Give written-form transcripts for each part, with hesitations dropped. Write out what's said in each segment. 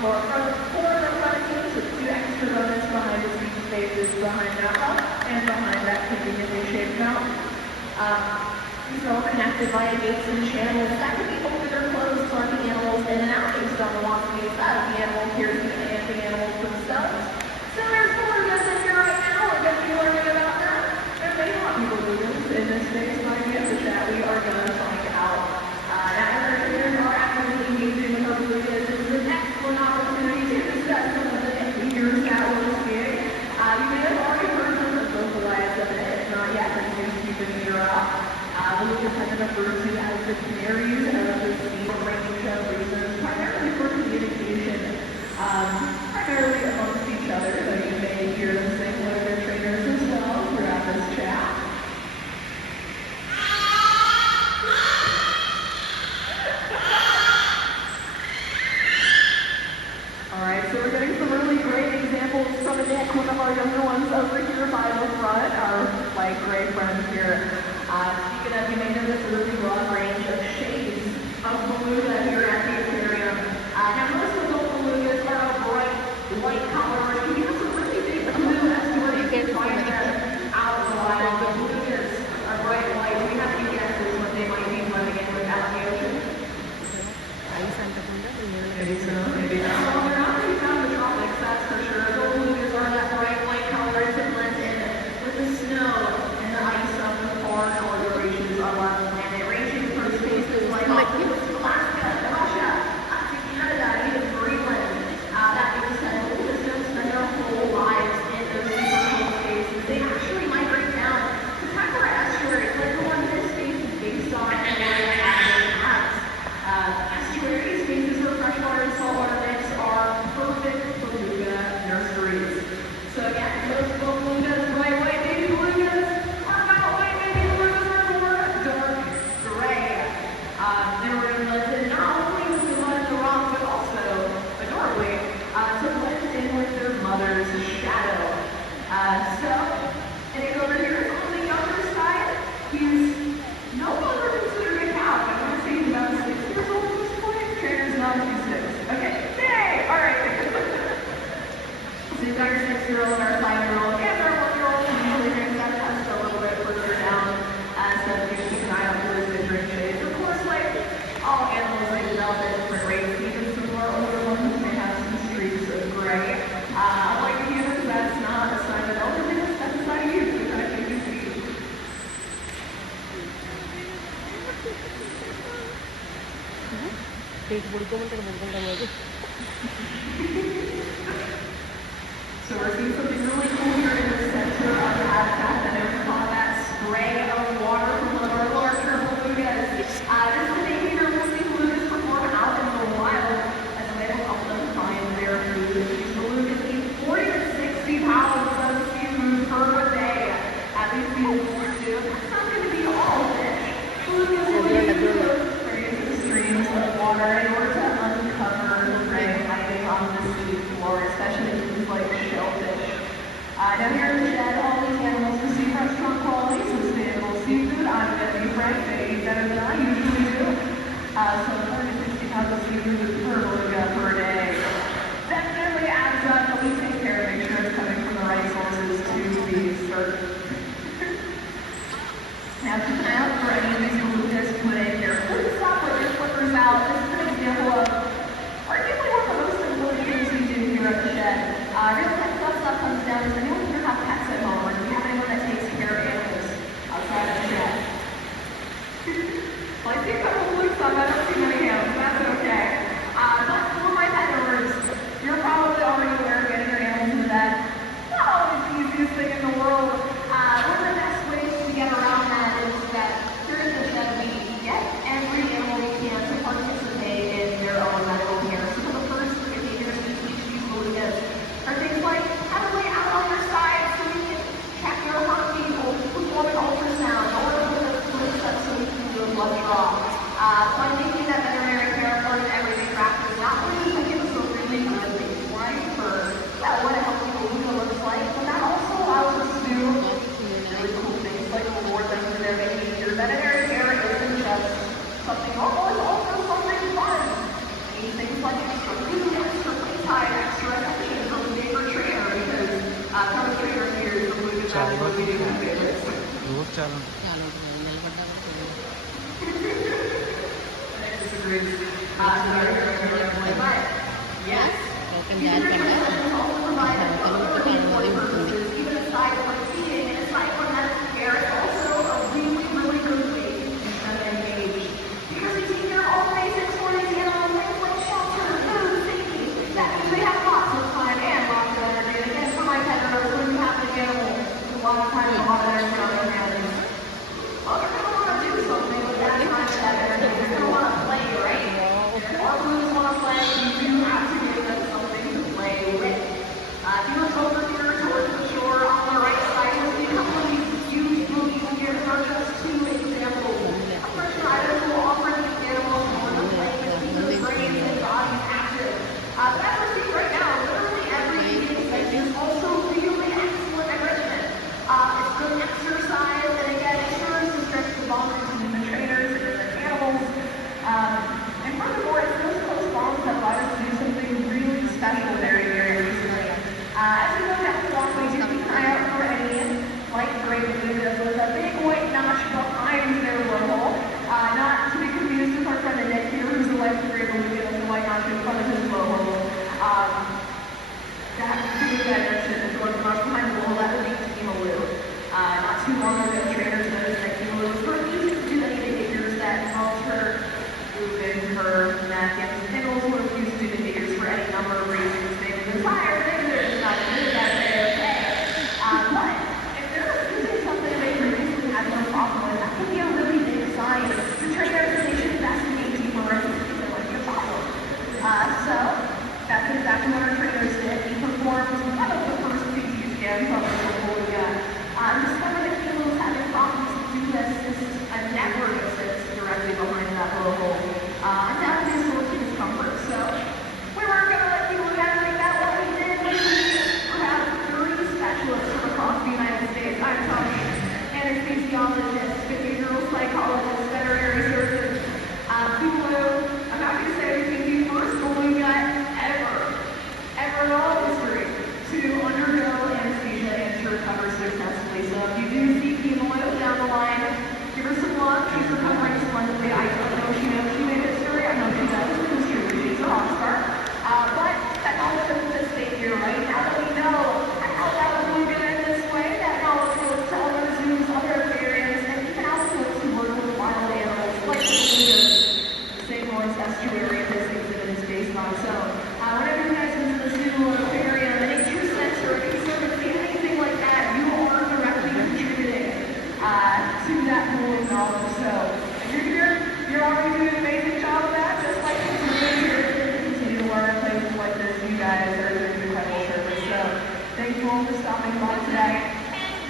for the front teams with 2 extra bonus behind the seat spaces behind that hump and behind that conveniently shaped mountain. These are all connected via gates and channels that can be open or closed to let the animals in and out based on the wants and needs of the animals here and the animals themselves. So there's belugas in here right now. We're going to be learning about them. There may not be belugas in this space by the end of that we are going to find out. Now, our trainers are actively engaging with our belugas. This is an excellent opportunity to discuss some of the behaviors that we're seeing. You may have already heard some of those vocalize of it. If not yet, then please keep an ear out. Belugas have been referred to as the canaries of the sea range of reasons, primarily for communication, primarily amongst each other, so you may hear them sing one of their trainers as well throughout this chat. Alright, so we're getting some really great examples from Nick, one of our younger ones over here by the front, our great friends here. Speaking of, you may notice a really broad range of shades of beluga here at the aquarium. Now, most of those belugas are a bright white color. You can have some really big blue estuaries to find them out in the wild. The belugas are bright white. We have to guesses what they might be living in without the ocean. Maybe so, maybe not. Well, they're not going to be found in the tropics, that's for sure. The belugas are that bright white color to blend in with the snow and the ice of the far northern regions of our planet, ranging from spaces like Alaska, Russia, up to Canada, even Greenland. That being said, belugas don't spend their whole lives in those super cold spaces. They actually migrate down to temperate estuaries, like the one this space is based on and what it actually has. Estuary spaces where freshwater and saltwater mix are perfect beluga nurseries. So again, most belugas, bright white baby belugas, are not white baby belugas, are more dark gray. And we're going to listen not only with the mud and the rock, but also, adorably, to blend in with their mother's shadow. And Nick over here is on the younger side. He's no longer considered a calf. I want to say he's about 6 years old at this point. Trainer's not 6. Okay, yay! Alright. So you've got your 6-year-old, our 5-year-old, and our 1-year-old. Usually brings that test a little bit further down. So you keep an eye out for those different shades. Of course, like all animals, they develop at different rates. Even some of our older ones may have some streaks of gray. Unlike the humans, that's not a sign of elderliness, that's a sign of youth, which I think is beautiful. So we're seeing something really cool here in the center of the habitat, and we saw that spray of water from one of our larger belugas. This behavior we'll see belugas perform out in the wild as a way to help them find their food. These belugas eat 40 to 60 pounds of seafood per day. At least these ones do. That's not going to be all fish. Belugas will use those various streams of water in order to uncover road चालू నిలబడ్డా కూడా తెలియదు. Yes. లోకం జారిపడ్డా అవతల పుట్టకాలం వల్ల ఉంటుంది. Even aside from feeding and aside from that care, it's also a really, really good way to keep them engaged. Because we take care of all the basics for these animals, things like shelter, food, safety. That means they have lots of time and lots of energy. And again, for my pet owners, when you have an animal, a lot of time and a lot of energy on their hands. Well, they're going to want to do something with that time and that energy. They're going to want to play, right? All blues want to play. You do have to give them something to play with. If you look over here towards the shore on the right side, you'll see a couple of these huge boogies here. These are just two examples of fresh riders who will offer these animals more to play with, keep their brains and bodies active. But as we're seeing right now, literally every evening site is also really excellent enrichment. It's good exercise, and again, it serves to stretch the bonds between the trainers and the animals. And furthermore, it's those close bonds that allow us to do something really special very, very recently. As we go down the walkway, do keep an eye out for any light gray belugas with a big white notch behind their logo. Not to be confused with our friend Nick here, who's a light gray beluga with a white notch in front of his logo. That beluga I mentioned, the one notch behind the logo, that would be Beluga. Not too long ago, trainers noticed that Beluga was refusing to do any behaviors that involved her moving her neck, and also refused to do behaviors for any number of reasons. Maybe they're tired, maybe they're just not good at that day, okay? But if they're refusing something they previously had no problem with, that can be a really big sign to trainers that they should investigate deeper into something like the problem. So that's exactly what our trainers did. We performed one of the first CT scans on the Beluga. Discovered that people having problems to do this. This is a network that sits directly behind that logo. And that would be a source of discomfort. So we weren't going to let people navigate that. What we did was we have 3 specialists from across the United States. I'm talking anesthesiologists, behavioral psychologists, veterinary surgeons, people who, I'm happy to say, we can be first beluga ever in all history to undergo anesthesia and to recover successfully. So if you do see people down the line, give her some love. She's recovering splendidly. I don't know if she knows she made history. I know she does. It's true. She's a rock star. But that knowledge doesn't just stay here, right? Now that we know how that was moving in this way, that knowledge goes to other zoos, other aquariums, and even outputs who work with wild animals like the St. Lawrence estuary this exhibit is based on. So whenever you guys visit the zoo or aquarium, a nature center, a conservancy, anything like that, you are directly contributing to that pool of knowledge. So if you're here, you're already doing an amazing job of that, just like you're here to continue to learn places like this. You guys are doing an incredible service. So thank you all for stopping by today.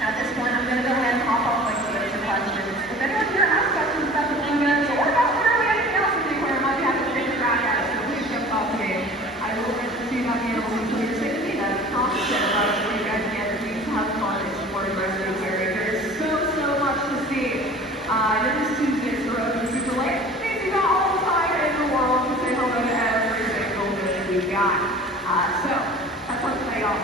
At this point, I'm going to go ahead and hop off like to answer questions. If anyone here has questions about the belugas or about literally anything else in the aquarium, I'd be happy to take a crack at it. So please jump off the game. I will get to see about the animals until you're sick of me. That's promised it. So you guys get to have fun and support the rest of the aquarium. There's so much to see. This is Tuesday, so road is super late. Means you got all the time in the world to say hello to every single fish we got. So that's all today, y'all.